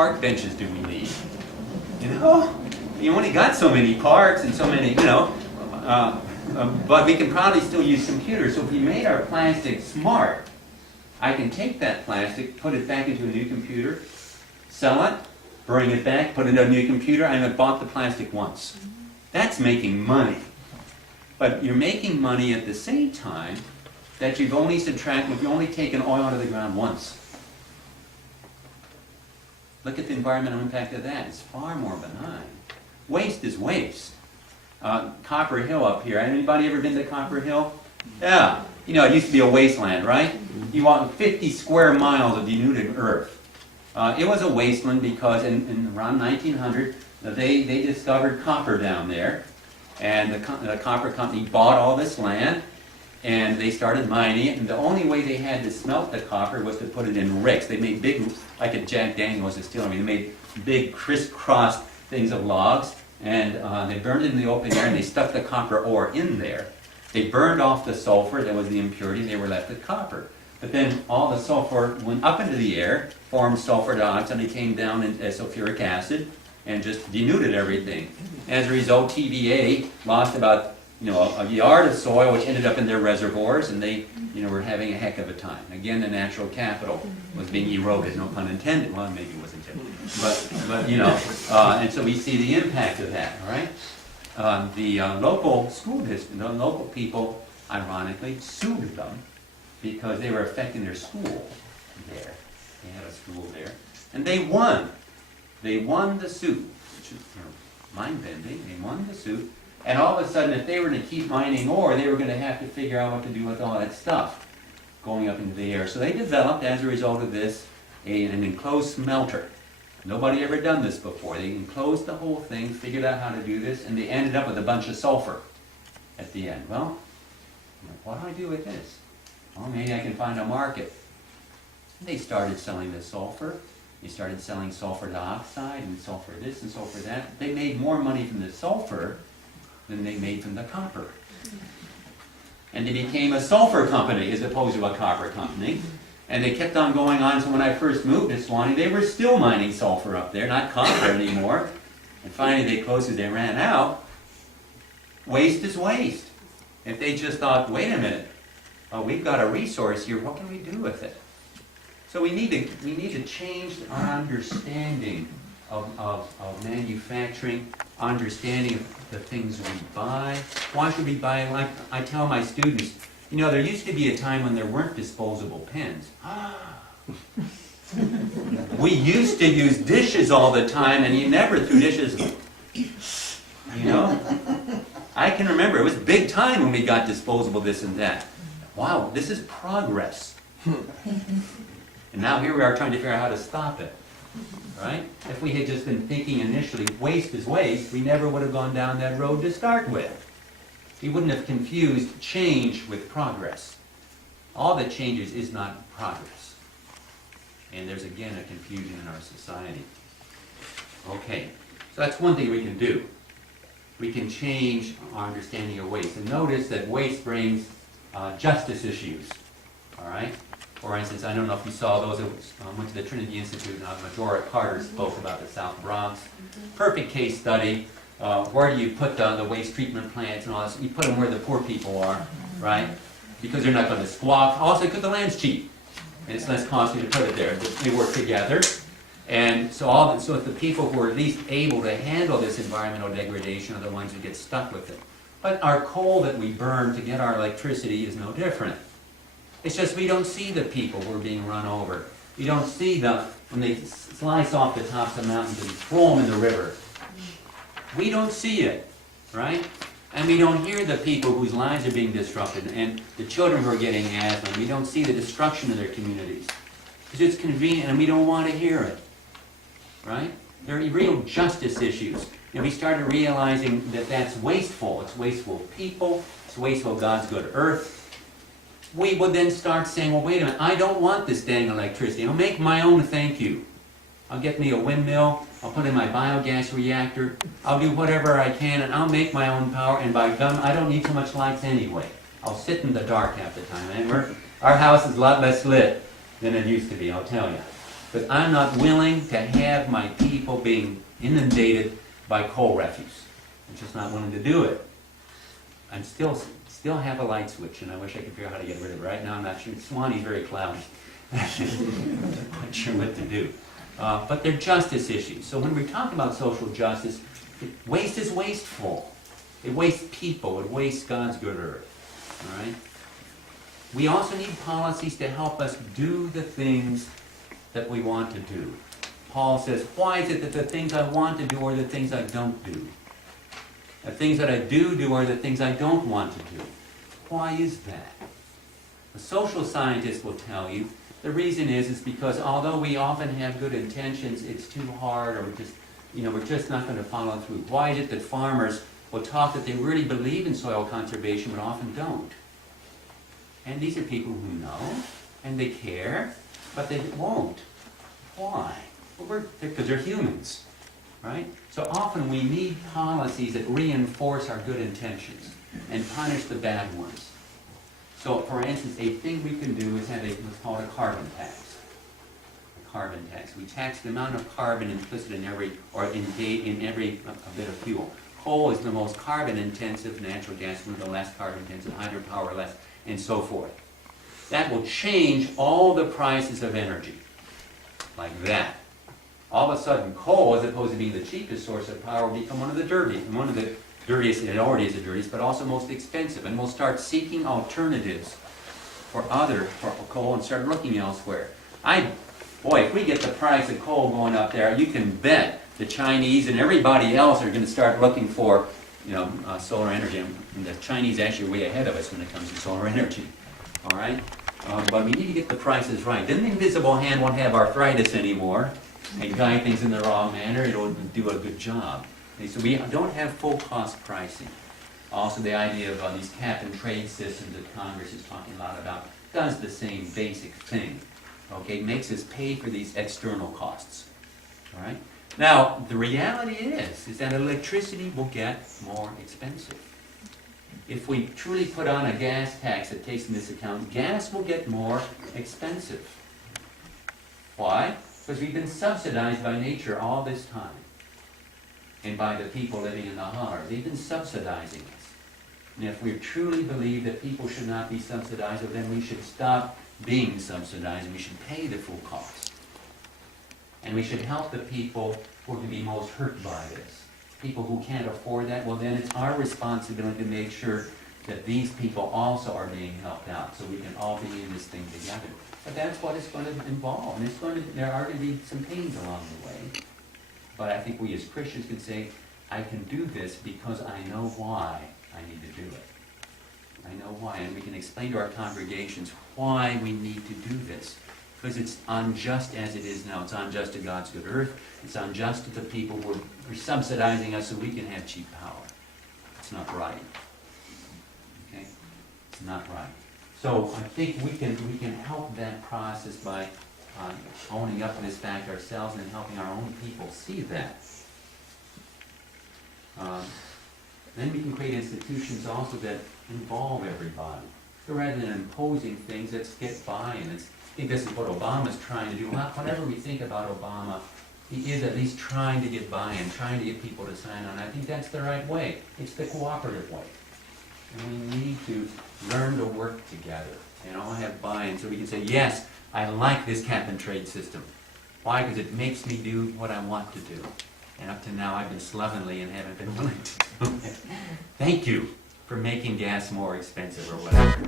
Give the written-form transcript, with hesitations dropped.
park benches do we need? You know, you only got so many parks and so many, but we can probably still use computers. So if we made our plastic smart, I can take that plastic, put it back into a new computer, sell it, bring it back, put it in a new computer, and I bought the plastic once. That's making money. But you're making money at the same time that you've only taken oil out of the ground once. Look at the environmental impact of that. It's far more benign. Waste is waste. Copper Hill up here. Anybody ever been to Copper Hill? Yeah. You know, it used to be a wasteland, right? You want 50 square miles of denuded earth. It was a wasteland because in around 1900, they discovered copper down there. And the copper company bought all this land, and they started mining it. And the only way they had to smelt the copper was to put it in ricks. They made big, like a Jack Daniel's distillery, they made big crisscross things of logs, and they burned it in the open air, and they stuck the copper ore in there. They burned off the sulfur, that was the impurity, they were left with copper. But then all the sulfur went up into the air, formed sulfur dioxide, and it came down as sulfuric acid, and just denuded everything. As a result, TVA lost about a yard of soil, which ended up in their reservoirs, and they were having a heck of a time. Again, the natural capital was being eroded, no pun intended. Well, maybe it was intended. But and so we see the impact of that, all right? The local school district, the local people, ironically, sued them because they were affecting their school there. They had a school there. And they won. They won the suit, which is mind-bending. They won the suit. And all of a sudden, if they were to keep mining ore, they were going to have to figure out what to do with all that stuff going up into the air. So they developed, as a result of this, an enclosed smelter. Nobody ever done this before. They enclosed the whole thing, figured out how to do this, and they ended up with a bunch of sulfur at the end. Well, what do I do with this? Well, maybe I can find a market. And they started selling the sulfur. They started selling sulfur dioxide and sulfur this and sulfur that. They made more money from the sulfur than they made from the copper. And they became a sulfur company as opposed to a copper company. And they kept on going on. So when I first moved to Swanee, they were still mining sulfur up there, not copper anymore. And finally they closed as they ran out. Waste is waste. If they just thought, wait a minute, we've got a resource here, what can we do with it? So we need to change our understanding of manufacturing, understanding of the things we buy. Why should we buy? Like I tell my students, there used to be a time when there weren't disposable pens. We used to use dishes all the time, and you never threw dishes. I can remember it was a big time when we got disposable this and that. Wow, this is progress. And now here we are trying to figure out how to stop it. Right? If we had just been thinking initially, waste is waste, we never would have gone down that road to start with. We wouldn't have confused change with progress. All that changes is not progress. And there's again a confusion in our society. Okay, so that's one thing we can do. We can change our understanding of waste. And notice that waste brings justice issues. All right? For instance, I don't know if you saw those that went to the Trinity Institute, and Majora Carter spoke about the South Bronx. Perfect case study. Where do you put the waste treatment plants and all this? You put them where the poor people are, right? Because they're not going to squawk. Also, because the land's cheap, and it's less costly to put it there. They work together. And so it's the people who are at least able to handle this environmental degradation are the ones who get stuck with it. But our coal that we burn to get our electricity is no different. It's just we don't see the people who are being run over. We don't see when they slice off the tops of mountains and throw them in the river. We don't see it, right? And we don't hear the people whose lives are being disrupted and the children who are getting asthma. We don't see the destruction of their communities. Because it's convenient and we don't want to hear it, right? There are real justice issues. And we started realizing that that's wasteful. It's wasteful of people. It's wasteful of God's good earth. We would then start saying, well, wait a minute, I don't want this dang electricity. I'll make my own, thank you. I'll get me a windmill. I'll put in my biogas reactor. I'll do whatever I can, and I'll make my own power. And by gum, I don't need so much lights anyway. I'll sit in the dark half the time. And our house is a lot less lit than it used to be, I'll tell you. But I'm not willing to have my people being inundated by coal refuse. I'm just not willing to do it. I'm still have a light switch, and I wish I could figure out how to get rid of it. Right now, I'm not sure. Swanee's very cloudy. I'm not sure what to do. But they're justice issues. So when we're talking about social justice, waste is wasteful. It wastes people. It wastes God's good earth. All right? We also need policies to help us do the things that we want to do. Paul says, why is it that the things I want to do are the things I don't do? The things that I do are the things I don't want to do. Why is that? A social scientist will tell you the reason is because although we often have good intentions, it's too hard, or we're just not going to follow through. Why is it that farmers will talk that they really believe in soil conservation but often don't? And these are people who know, and they care, but they won't. Why? Well, because they're humans, right? So often we need policies that reinforce our good intentions and punish the bad ones. So, for instance, a thing we can do is have what's called a carbon tax. A carbon tax. We tax the amount of carbon implicit in every bit of fuel. Coal is the most carbon-intensive, natural gas is the less carbon-intensive, hydropower less, and so forth. That will change all the prices of energy, like that. All of a sudden, coal, as opposed to being the cheapest source of power, will become one of the dirtiest, it already is the dirtiest, but also most expensive. And we'll start seeking alternatives for coal and start looking elsewhere. If we get the price of coal going up there, you can bet the Chinese and everybody else are going to start looking for, solar energy. And the Chinese actually are way ahead of us when it comes to solar energy. All right? But we need to get the prices right. Then the invisible hand won't have arthritis anymore and guide things in the wrong manner. It'll do a good job. Okay, so we don't have full cost pricing. Also, the idea of these cap and trade systems that Congress is talking a lot about does the same basic thing. Okay, makes us pay for these external costs. All right. Now, the reality is that electricity will get more expensive. If we truly put on a gas tax that takes into this account, gas will get more expensive. Why? Because we've been subsidized by nature all this time. And by the people living in the holler. They've been subsidizing us. And if we truly believe that people should not be subsidized, well, then we should stop being subsidized and we should pay the full cost. And we should help the people who are going to be most hurt by this. People who can't afford that, well then it's our responsibility to make sure that these people also are being helped out so we can all be in this thing together. But that's what it's going to involve. And there are going to be some pains along the way. But I think we as Christians can say, I can do this because I know why I need to do it. I know why. And we can explain to our congregations why we need to do this. Because it's unjust as it is now. It's unjust to God's good earth. It's unjust to the people who are subsidizing us so we can have cheap power. It's not right. Okay? It's not right. So I think we can help that process by owning up to this fact ourselves and helping our own people see that. Then we can create institutions also that involve everybody. So rather than imposing things, let's get buy-in. I think this is what Obama's trying to do. Whenever we think about Obama, he is at least trying to get buy-in, trying to get people to sign on. I think that's the right way. It's the cooperative way. And we need to learn to work together and all have buy-in so we can say, yes, I like this cap and trade system. Why? Because it makes me do what I want to do. And up to now, I've been slovenly and haven't been willing to do it. Thank you for making gas more expensive or whatever.